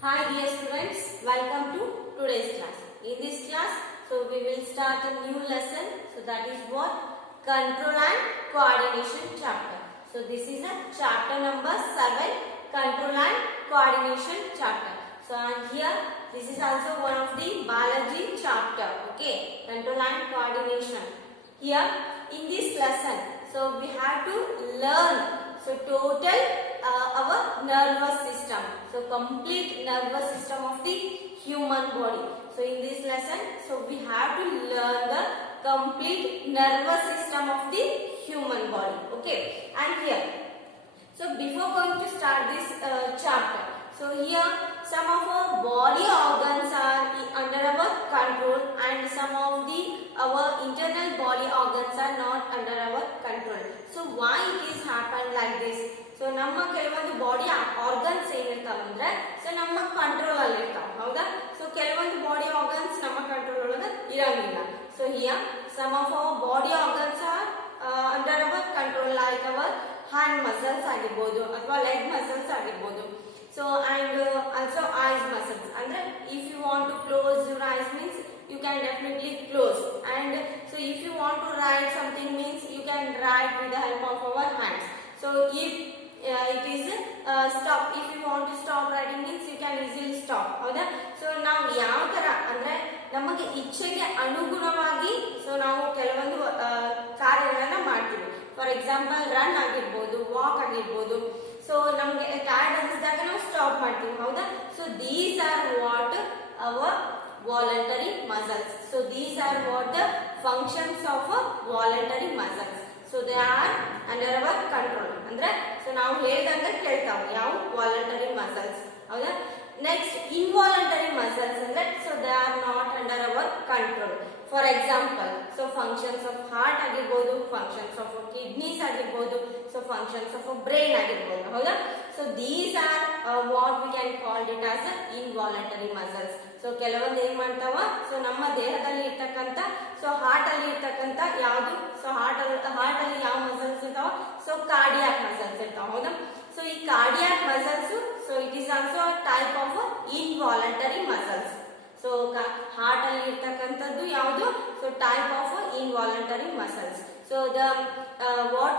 Hi dear students, welcome to today's class. In this class, we will start a new lesson. So that is what? Control and coordination chapter. So this is a chapter number 7, control and coordination chapter. So and here, this is also one of the biology chapter. Okay, control and coordination. Here in this lesson, so we have to learn. So total our nervous system. So complete nervous system of the human body. So in this lesson, so we have to learn the complete nervous system of the human body. Okay, and here, so before going to start this chapter, so here some of our body organs are under our control and some of the our internal body organs are not under our control. So why it is happened like this? So ನಮ್ಮ ಕೆಲವೊಂದು body organs ಏನಿರ್ತಾವ ಅಂದ್ರೆ so ನಮ್ಮ control ಅಲ್ಲಿ ಇರ್ತಾವ ಹೌದಾ. So ಕೆಲವೊಂದು body organs ನಮ್ಮ control ಒಳಗ ಇರಂಗಿಲ್ಲ. So here some of our body organs are under our control like our hand muscles ಆಗಿರ್ಬೋದು ಅಥವಾ ಲೆಗ್ ಮಸಲ್ಸ್ ಆಗಿರ್ಬೋದು. So and also eyes muscles ಅಂದ್ರೆ if you want to close your eyes means you can definitely close, and so if you want to write something means you can write with the help of our hands. So if it is stop, if you want to stop writing means you can easily stop ಹೌದಾ. So ನಾವು ಯಾವ ತರ ಅಂದ್ರೆ ನಮಗೆ ಇಚ್ಛೆಗೆ ಅನುಗುಣವಾಗಿ so ನಾವು ಕೆಲವೊಂದು ಕಾರ್ಯಗಳನ್ನ ಮಾಡ್ತೀವಿ. ಫಾರ್ ಎಕ್ಸಾಂಪಲ್ ರನ್ ಆಗಿರ್ಬೋದು, ವಾಕ್ ಆಗಿರ್ಬೋದು. ಸೊ ನಮ್ಗೆ ಟೈರ್ಡ್ ಅನಿಸಿದಾಗ ನಾವು ಸ್ಟಾಪ್ ಮಾಡ್ತೀವಿ ಹೌದಾ. So these are what our voluntary muscles. So these are what the functions of a voluntary muscles. So they are under our control. ಅಂದ್ರೆ so ನಾವು ಹೇಳಿದಂಗೆ ಕೇಳ್ತಾವ ಯಾವ voluntary muscles ಹೌದಾ. ನೆಕ್ಸ್ಟ್ involuntary muscles ಅಂದ್ರೆ so they are not under our control. For example, so functions of heart ಆಗಿರ್ಬೋದು, functions of kidneys ಆಗಿರ್ಬೋದು, so functions of brain ಆಗಿರ್ಬೋದು ಹೌದಾ. So these are what we can call it as involuntary muscles. So ಕೆಲವೊಂದು ಏನ್ ಮಾಡ್ತಾವ so ನಮ್ಮ ದೇಹದಲ್ಲಿ ಇರ್ತಕ್ಕಂತ ಸೊ ಹಾರ್ಟ್ ಅಲ್ಲಿ ಇರ್ತಕ್ಕಂತ ಯಾವುದು ಸೊ ಹಾರ್ಟ್ ಅಲ್ಲಿ ಯಾವ ಮಸಲ್ಸ್ ಇರ್ತಾವ ಸೊ ಕಾರ್ಡಿಯಾಕ್ ಮಸಲ್ಸ್ ಇರ್ತಾವ ಹೌದಾ. ಸೊ ಈ cardiac muscles so it is also type of involuntary muscles. So heart ಅಲ್ಲಿ ಇರ್ತಕ್ಕಂಥದ್ದು ಯಾವುದು so type of involuntary muscles. So the what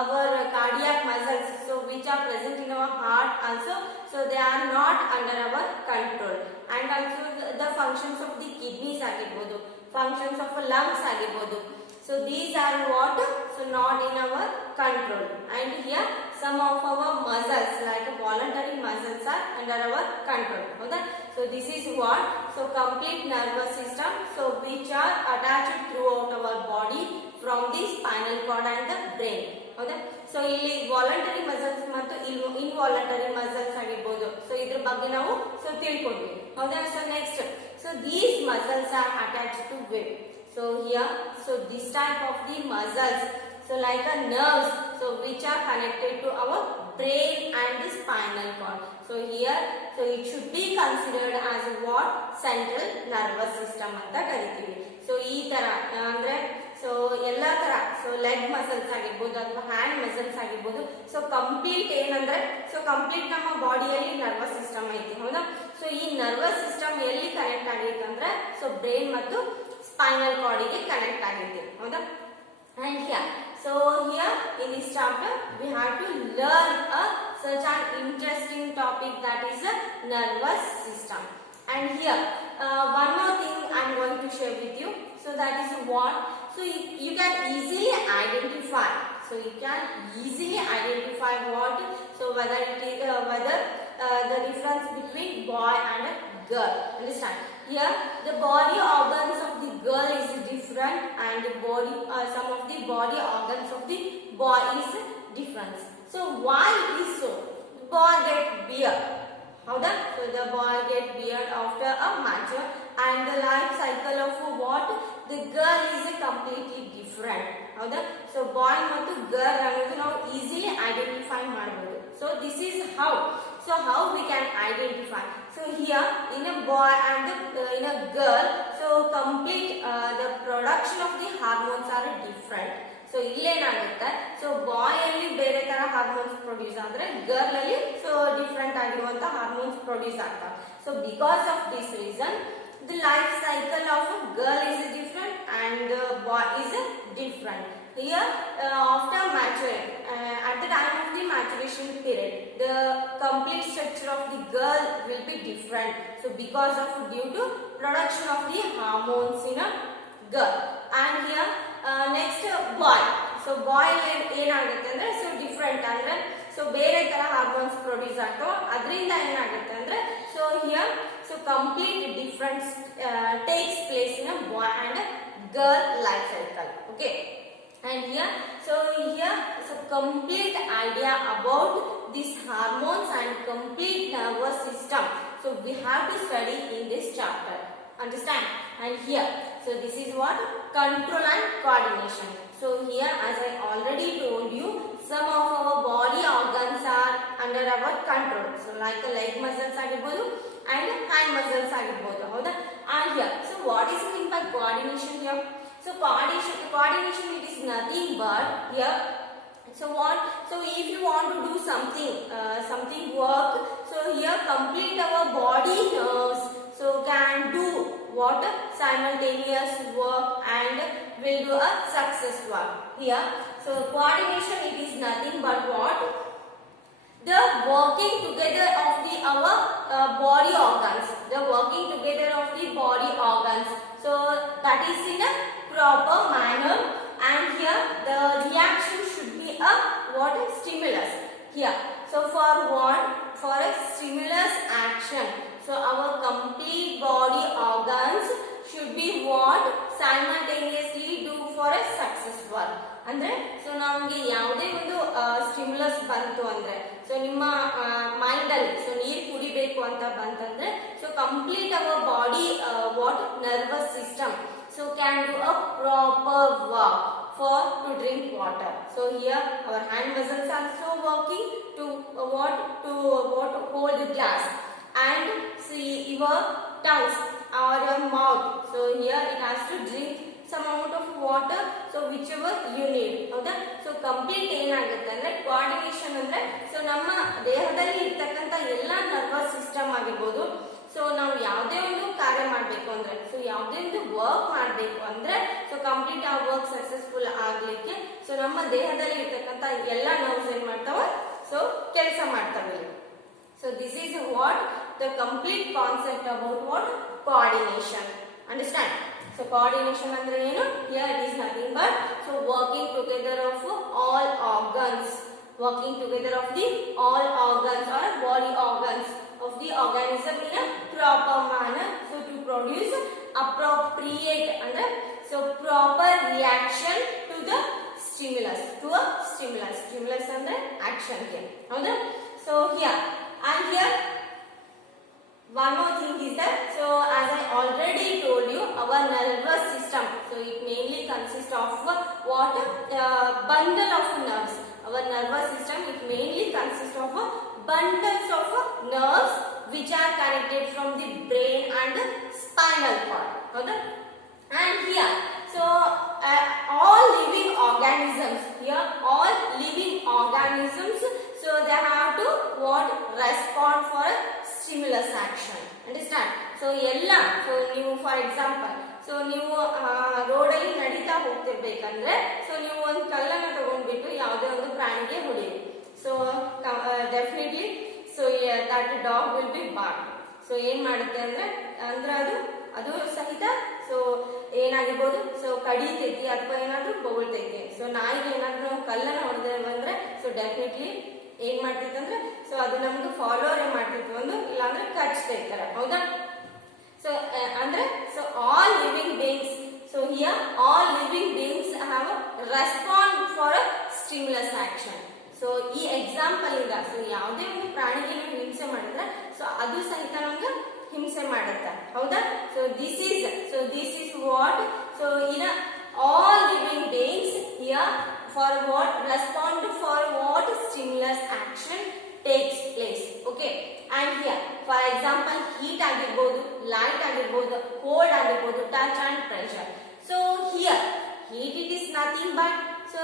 our cardiac muscles so which are present in our heart also so they are not under our control, and also the functions of the kidneys ಆಗಿರಬಹುದು, functions of lungs ಆಗಿರಬಹುದು. So these are what so not in our control, and here some of our muscles like voluntary muscles are under our control ಹೌದಾ. So this is what so complete nervous system so which are attached throughout our body from the spinal cord and the brain ಹೌದಾ. So ಇಲ್ಲಿ voluntary muscles ಮತ್ತು involuntary muscles ಆಗಿರ್ಬೋದು. So ಇದ್ರ ಬಗ್ಗೆ ನಾವು so ತಿಳ್ಕೊಂಡ್ವಿ ಹೌದಾ. So next so these muscles are attached to wave. So here so this type of the muscles so like a nerves so which are connected to our brain and the spinal cord. So here so it should be considered as what central nervous system ಅಂತ ಕರಿತೀವಿ. So ಈ ತರ ಅಂದ್ರೆ so ಎಲ್ಲಾ ತರ so leg muscles ಆಗಿರ್ಬೋದು ಅಥವಾ hand muscles ಆಗಿರ್ಬೋದು. ಸೊ ಕಂಪ್ಲೀಟ್ ಏನಂದ್ರೆ ಸೊ ಕಂಪ್ಲೀಟ್ ನಮ್ಮ ಬಾಡಿಯಲ್ಲಿ ನರ್ವಸ್ ಸಿಸ್ಟಮ್ ಐತಿ ಹೌದಾ. ಸೊ ಈ ನರ್ವಸ್ ಸಿಸ್ಟಮ್ ಎಲ್ಲಿ ಕನೆಕ್ಟ್ ಆಗೈತೆ ಅಂದ್ರೆ ಸೊ ಬ್ರೈನ್ ಮತ್ತು ಸ್ಪೈನಲ್ ಕಾರ್ಡಿಗೆ ಕನೆಕ್ಟ್ ಆಗೈತೆ ಹೌದಾ. And here so here in this chapter we have to learn such an interesting topic that is a nervous system. And here one more thing I am going to share with you. So that is what so you can easily identify. So you can easily identify what so whether it is the difference between boy and a girl. Understand? Here the body organs of the girl is different and the body some of the body organs of the boy is different. So why it is so? The boy get beard howda. So the boy get beard after a mature, and the life cycle of what the girl is completely different howda. So boy ಮತ್ತು girl ಅನ್ನೋದು ನಾವು easily identify ಮಾಡಬಹುದು. So this is how so how we can identify. So here in a boy and in a girl so complete the production of the hormones are different. So ಇಲ್ಲೇನಾಗುತ್ತೆ, so boy ಅಲ್ಲಿ ಬೇರೆ ತರ hormones produce ಆದ್ರೆ girl ಅಲ್ಲಿ so different ಆಗಿರುವಂತ hormones produce ಆಗ್ತವೆ. So because of this reason the life cycle of a girl is different and the boy is different. Here after maturing, at the time of the maturation period, the complete structure of the girl will be different. So because of due to production of the hormones in a girl. And here next boy. So boy ಏನಾಗುತ್ತೆ ಅಂದ್ರೆ so different ಅಂದ್ರೆ so ಬೇರೆ ತರ hormones produce ಆಗ್ತಾವ, ಅದರಿಂದ ಏನಾಗುತ್ತೆ ಅಂದ್ರೆ so here so complete difference takes place in a boy and a girl life cycle. Okay, and here so complete idea about these hormones and complete nervous system, so we have to study in this chapter, understand? And here so this is what control and coordination. So here as I already told you, some of our body organs are under our control, so like a leg muscles ಆಗಿರಬಹುದು and hand muscles ಆಗಿರಬಹುದು, ಹೌದಾ? And here so what is meant by coordination here? So coordination it is nothing but here so what, so if you want to do something work, so here complete our body nerves so can do what simultaneous work and will do a success work here. So coordination it is nothing but what, the working together of the our body organs, the working together of the body organs, so that is in a proper manner. And here the reaction should be a what, stimulus here. So for what, for a stimulus action, so our complete body organs should be what, simultaneously do for a success work. ಅಂದ್ರೆ so ನಮಗೆ ಯಾವುದೇ ಒಂದು stimulus ಬಂತು ಅಂದ್ರೆ so ನಿಮ್ಮ mind ಅಲ್ಲಿ so ನೀರು ಕುಡಿಬೇಕು ಅಂತ ಬಂತಂದ್ರೆ so complete our body what nervous system so can do a proper work for to drink water. So here our hand muscles are also working to what hold the glass, and see your tongues or your mouth, so here it has to drink some amount of water, so whichever you need, ಹೌದಾ? So complete ಏನಾಗುತ್ತೆ ಅಂದ್ರೆ coordination ಅಂದ್ರೆ so ನಮ್ಮ ದೇಹದಲ್ಲಿ ಇರ್ತಕ್ಕಂಥ ಎಲ್ಲಾ nervous system ಆಗಿರ್ಬೋದು, so ನಾವು ಯಾವುದೇ ಒಂದು ಕಾರ್ಯ ಮಾಡಬೇಕು ಅಂದ್ರೆ ಸೊ ಯಾವುದೇ ಒಂದು ವರ್ಕ್ ಮಾಡಬೇಕು ಅಂದ್ರೆ ಸೊ ಕಂಪ್ಲೀಟ್ ಆ ವರ್ಕ್ ಸಕ್ಸಸ್ಫುಲ್ ಆಗ್ಲಿಕ್ಕೆ ಸೊ ನಮ್ಮ ದೇಹದಲ್ಲಿ ಇರ್ತಕ್ಕಂಥ ಎಲ್ಲಾ ನರ್ವ್ಸ್ ಏನ್ ಮಾಡ್ತಾವ, ಸೊ ಕೆಲಸ ಮಾಡ್ತವೆ. So this is what the complete concept about what coordination, understand? So coordination andre enu, here it is nothing but so working together of all organs, working together of the all organs or body organs of the organism in a proper manner, so to produce appropriate and so proper reaction to the stimulus, to a stimulus andre action here, howda? So here and here one more thing is that so as I already told you, our nervous system, so it mainly consists of what, bundle of nerves. Our nervous system it mainly consists of bundles of nerves which are connected from the brain and the spinal cord, okay? And here so all living organisms, here all living organisms, so they have to what, respond for a stimulus action, understand? So ಎಲ್ಲ so ನೀವು for example so ನೀವು road ಅಲ್ಲಿ ನಡೀತಾ ಹೋಗ್ತಿರ್ಬೇಕಂದ್ರೆ so ನೀವು ಒಂದು ಕಲ್ಲನ್ನ ತಗೊಂಡ್ಬಿಟ್ಟು ಯಾವುದೇ ಒಂದು ಪ್ರಾಣಿಗೆ ಹೊಡೆಯಿರಿ, so definitely so that dog will be bark. So ಏನ್ ಮಾಡುತ್ತೆ ಅಂದ್ರೆ ಅದು ಸಹಿತ ಸೊ ಏನಾಗಿರ್ಬೋದು ಸೊ ಕಡಿತೈತಿ ಅಥವಾ ಏನಾದ್ರೂ ಬೊಗಳ್ತೈತಿ. ಸೊ ನಾಯಿಗೆ ಏನಾದ್ರೂ ನಾವು ಕಲ್ಲನ್ನ ಹೊಡೆದ್ರೆ ಬಂದ್ರೆ ಸೊ ಡೆಫಿನೆಟ್ಲಿ ಏನ್ ಮಾಡ್ತೈತೆ ಅಂದ್ರೆ ಸೊ ಅದು ನಮ್ಗೆ ಫಾಲೋವರ್ ಏನ್ ಮಾಡ್ತೈತಿ, ಒಂದು ಇಲ್ಲಾಂದ್ರೆ ಕಚ್ತಾ ಇರ್ತಾರೆ, ಹೌದಾ? ಸೊ ಅಂದ್ರೆ so all living beings, so here all living beings have respond for a stimulus action. So ಈ ಎಕ್ಸಾಂಪಲ್ ಇಂದ ಸೊ ಯಾವುದೇ ಒಂದು ಪ್ರಾಣಿಗೆ ನೀವು ಹಿಂಸೆ ಮಾಡಿದ್ರೆ ಸೊ ಅದು ಸಹಿತ ನಮ್ಗೆ ಹಿಂಸೆ ಮಾಡುತ್ತೆ, ಹೌದಾ? So this is what so in all living beings here for what, respond for what stimulus action takes place, okay? And here for example heat agirbodu, light agirbodu, cold agirbodu, touch and pressure. So here heat it is nothing but So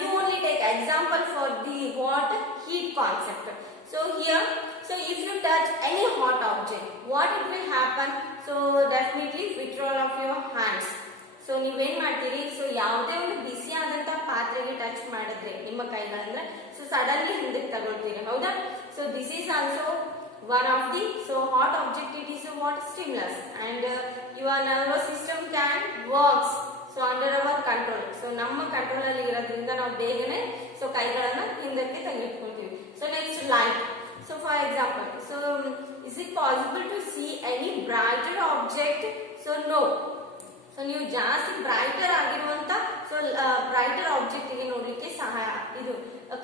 you only take example for the what heat concept. So here, so if you touch any hot object, what it will happen? So definitely withdrawal of your hands. So ನೀವೇನ್ ಮಾಡ್ತೀರಿ, so ಯಾವುದೇ ಒಂದು ಬಿಸಿ ಆದಂತ ಪಾತ್ರೆಗೆ touch ಮಾಡಿದ್ರೆ ನಿಮ್ಮ ಕೈಗಳಂದ್ರೆ so suddenly ಹಿಂದಕ್ಕೆ ತಗೊಳ್ತೀರಿ, ಹೌದಾ? So this is also one of the so hot object. It is a what stimulus, and your nervous system can works so under our control. So ನಮ್ಮ ಕಂಟ್ರೋಲ್ ಅಲ್ಲಿ ಇರೋದ್ರಿಂದ ನಾವು ಬೇಗನೆ ಸೊ ಕೈಗಳನ್ನ ಹಿಂದಕ್ಕೆ ತೆಗೆದುಕೊಳ್ತೀವಿ. So next light. So for example, so is it possible to see any brighter object? So no. So ನೀವು ಜಾಸ್ತಿ ಬ್ರೈಟರ್ ಆಗಿರುವಂತ ಸೊ ಬ್ರೈಟರ್ ಆಬ್ಜೆಕ್ಟ್ ಗೆ ನೋಡ್ಲಿಕ್ಕೆ ಸಹಾಯ ಇದು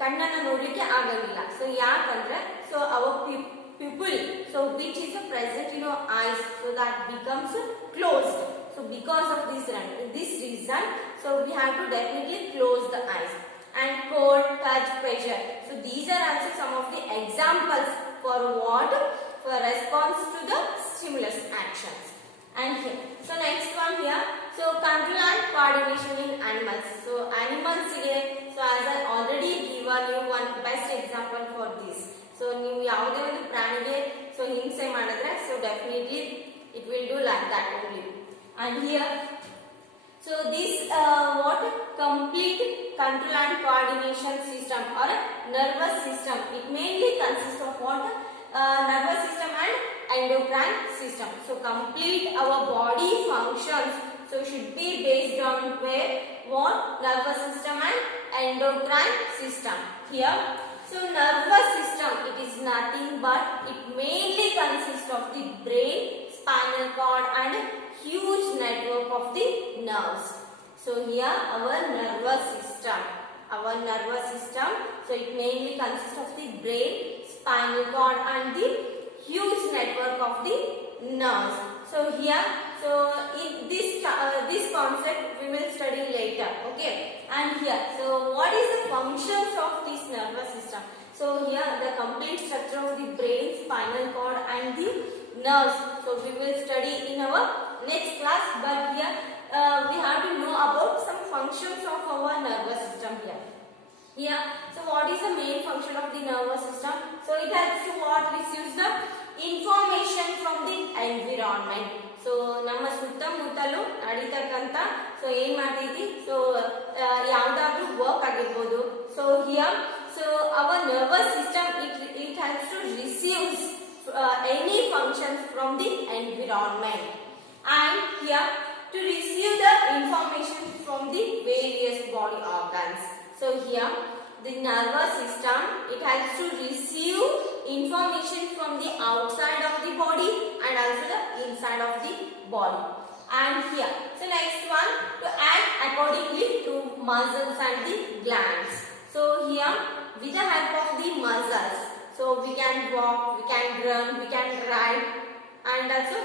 ಕಣ್ಣನ್ನ ನೋಡ್ಲಿಕ್ಕೆ ಆಗಂಗಿಲ್ಲ. ಸೊ ಯಾಕಂದ್ರೆ so our pupil, so which is present in your eyes, so that becomes closed. So because of this reason, so we have to definitely close the eyes. And cold, touch, pressure, so these are also some of the examples for what, for response to the stimulus actions. And here, so next one here, so control and coordination in animals. So animals here, so as I already given you one best example for this. So ನೀವು ಯಾವುದೇ ಒಂದು ಪ್ರಾಣಿಗೆ so ಹಿಂಸೆ ಮಾಡಿದ್ರೆ so definitely it will do like that only. And here so this what complete control and coordination system or nervous system, it mainly consist of what nervous system and endocrine system. So complete our body functions so should be based on where what nervous system and endocrine system. Here, so nervous system, it is nothing but it mainly consists of the brain, spinal cord and huge network of the nerves. So here our nervous system, so it mainly consists of the brain, spinal cord and the huge network of the nerves. So here, so in this concept we will study later, okay? And here, so what is the functions of this nervous system? So here the complete structure of the brain, spinal cord and the nerves, so we will study in our next class, but here we have to know about some functions of our nervous system here. Here, so what is the main function of the nervous system? So it has to what receives the information from the environment. So ನಮ್ಮ ಸುತ್ತಮುತ್ತಲು ನಡೀತಕ್ಕಂತ so ಏನ್ ಮಾಡ್ತೈತಿ, so ಯಾವ್ದಾದ್ರು work ಆಗಿರ್ಬೋದು. So here, so our nervous system it has to receive any functions from the environment, and here to receive the information from the various body organs. So here the nervous system it has to receive information from the outside of the body and also the inside of the body. And here, so next one, to act accordingly to muscles and the glands. So here with the help of the muscles, so we can walk, we can run, we can ride and also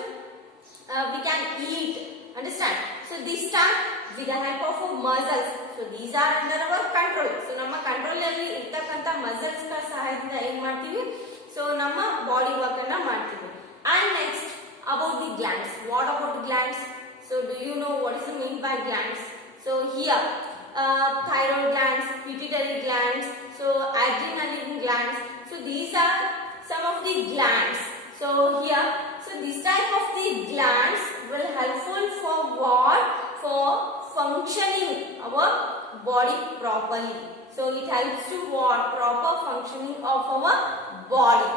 we can eat, understand? So this start with the help of muscles. So these are under our control. So ನಮ್ಮ control ಅಲ್ಲಿ ಇರ್ತಕ್ಕಂತ muscles ನ ಸಹಾಯದಿಂದ ಏನ್ ಮಾಡ್ತೀವಿ, so ನಮ್ಮ body work ಅನ್ನ ಮಾಡ್ತೀವಿ. And next about the glands. What about the glands? So do you know what is the mean by glands? So here thyroid glands, pituitary glands, so adrenaline glands. So these are some of the glands. So here, so this type of the glands will helpful for what? For functioning our body properly. So it helps to what? Proper functioning of our body.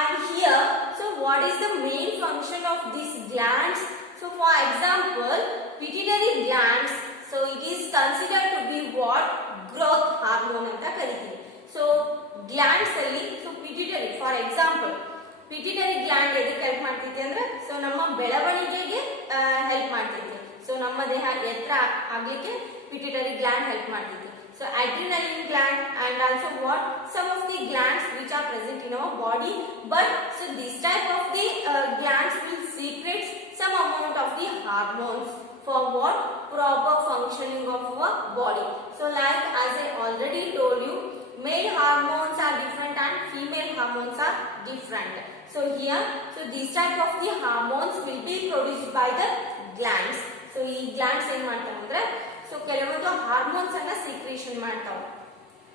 And here, so what is the main function of these glands? So for example, pituitary glands, so it is considered to be what? Growth hormone anta kariತೀವಿ. So glands ಅಲ್ಲಿ, so pituitary for example, pituitary gland ಎದಕ್ಕೆ help ಮಾಡ್ತೈತಿ ಅಂದ್ರೆ so ನಮ್ಮ ಬೆಳವಣಿಗೆಗೆ help ಮಾಡ್ತೈತಿ. So ನಮ್ಮ ದೇಹ ಎತ್ತರ ಆಗ್ಲಿಕ್ಕೆ pituitary gland ಹೆಲ್ಪ್ ಮಾಡ್ತೈತಿ. So adrenaline gland and also what? Some of the glands which are present in our body, but so this type of the glands will secrete some amount of the hormones for what? Proper functioning of our body. So like as I already told you, male hormones are different and female hormones are different. So here, so this type of the hormones will be produced by the glands. So ಈ glands ಏನ್ ಮಾಡ್ತಾರೆ ಅಂದ್ರೆ so ಕೆಲವೊಂದು hormones ಅನ್ನ ಸೀಕ್ರೇಷನ್ ಮಾಡ್ತಾವ.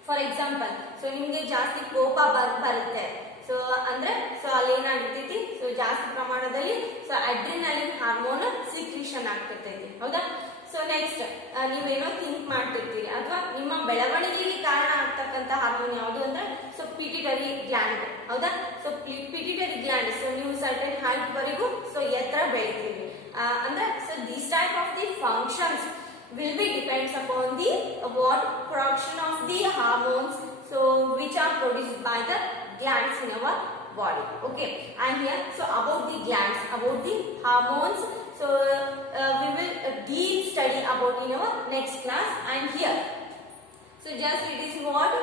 For example, so ನಿಮ್ಗೆ ಜಾಸ್ತಿ ಕೋಪ ಬರುತ್ತೆ, ಸೊ ಅಂದ್ರೆ ಸೊ ಅಲ್ಲಿ ಏನಾಗಿರ್ತೈತಿ, ಸೊ ಜಾಸ್ತಿ ಪ್ರಮಾಣದಲ್ಲಿ ಸೊ ಅಡ್ರಿನಲಿನ್ ಹಾರ್ಮೋನ್ ಸೀಕ್ರೇಷನ್ ಆಗ್ತಿರ್ತೈತಿ, ಹೌದಾ. ಸೊ ನೆಕ್ಸ್ಟ್ ನೀವೇನೋ ಥಿಂಕ್ ಮಾಡ್ತಿರ್ತೀರಿ ಅಥವಾ ನಿಮ್ಮ ಬೆಳವಣಿಗೆಗೆ ಕಾರಣ ಆಗ್ತಕ್ಕಂತ ಹಾರ್ಮೋನ್ ಯಾವುದು ಅಂದ್ರೆ ಸೊ ಪಿಟ್ಯೂಟರಿ ಗ್ಲ್ಯಾಂಡ್, ಹೌದಾ. ಸೊ ಪಿಟ್ಯೂಟರಿ ಗ್ಲ್ಯಾಂಡ್, ಸೊ ನೀವು ಸರ್ಟನ್ ಹೈಟ್ ವರೆಗೂ ಸೊ ಎತ್ತರ ಬೆಳಿತೀವಿ ಅಂದ್ರೆ so this type of the functions will be depends upon the what production of the hormones, so which are produced by the glands in our body. Okay, and here so about the glands, about the hormones, so we will deep study about in our next class. And here so just it is what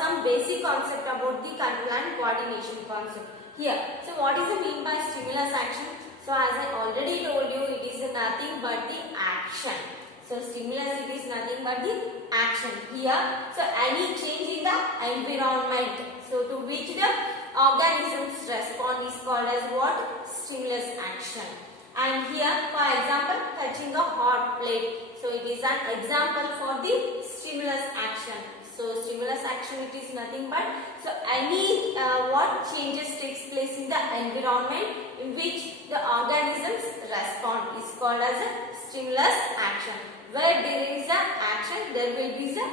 some basic concept about the control and coordination concept here. So what is the mean by stimulus action? So as I already told you, it is nothing but the action. So stimulus, it is nothing but the action here. So any change in the environment, so to which the organisms respond is called as what? Stimulus action. And here for example, touching a hot plate, so it is an example for the stimulus action. So stimulus action, it is nothing but so any what changes takes place in the environment in which the organisms respond is called as a stimulus action. Where there is the action, there will be the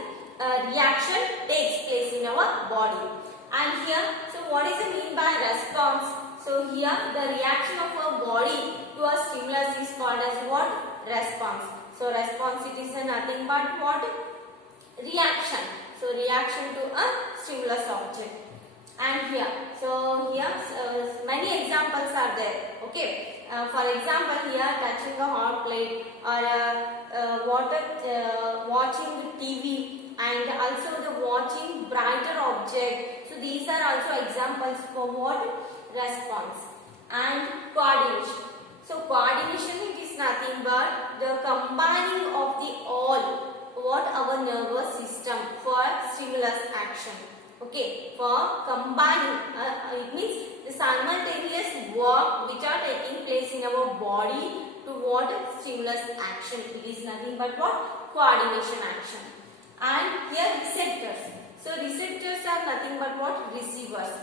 reaction takes place in our body. And here, so what is the mean by response? So here the reaction of our body to a stimulus is called as what? Response. So response, it is nothing but what? Reaction. So reaction to a stimulus object. And here, so here many examples are there. Okay, for example, here touching a hot plate or watching TV, and also the watching brighter object. So these are also examples for what? Response. And coordination. So coordination, it is nothing but the combining of the all what our nervous system for stimulus action. Okay, for combining it means the simultaneous work which are taking place in our body to what? Stimulus action. It is nothing but what? Coordination action. And here receptors. So receptors are nothing but what? Receivers.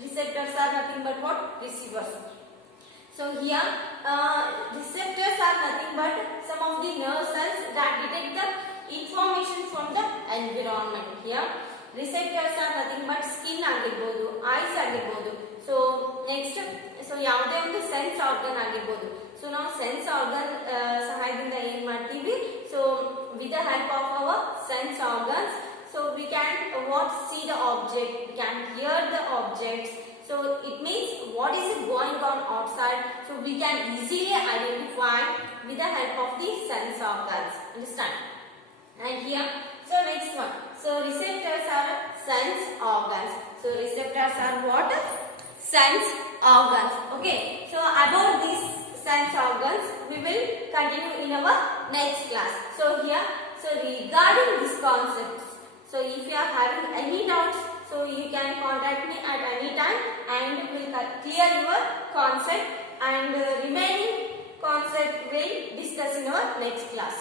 Receptors are nothing but what? Receivers. So here receptors are nothing but some of the nerve cells that detect the information from the environment. Here receptors are nothing but skin ಆಗಿರಬಹುದು, eyes ಆಗಿರಬಹುದು. So next, so ಯಾವುದೇ ಒಂದು sense organ ಆಗಿರಬಹುದು. So ನಾವು sense organ ಸಹಾಯದಿಂದ ಏನ್ ಮಾಡ್ತೀವಿ? So with the help of our sense organs, so we can what? See the object, we can hear the objects. So it means what is going on outside, so we can easily identify with the help of the sense organs. Understand? And here, so next one, so receptors are sense organs. So receptors are what? Sense organs. Okay, so about these sense organs we will continue in our next class. So here, so regarding these concepts, so if you are having any doubts, so you can contact me at any time and we will clear your concept, and remaining concept will discuss in our next class.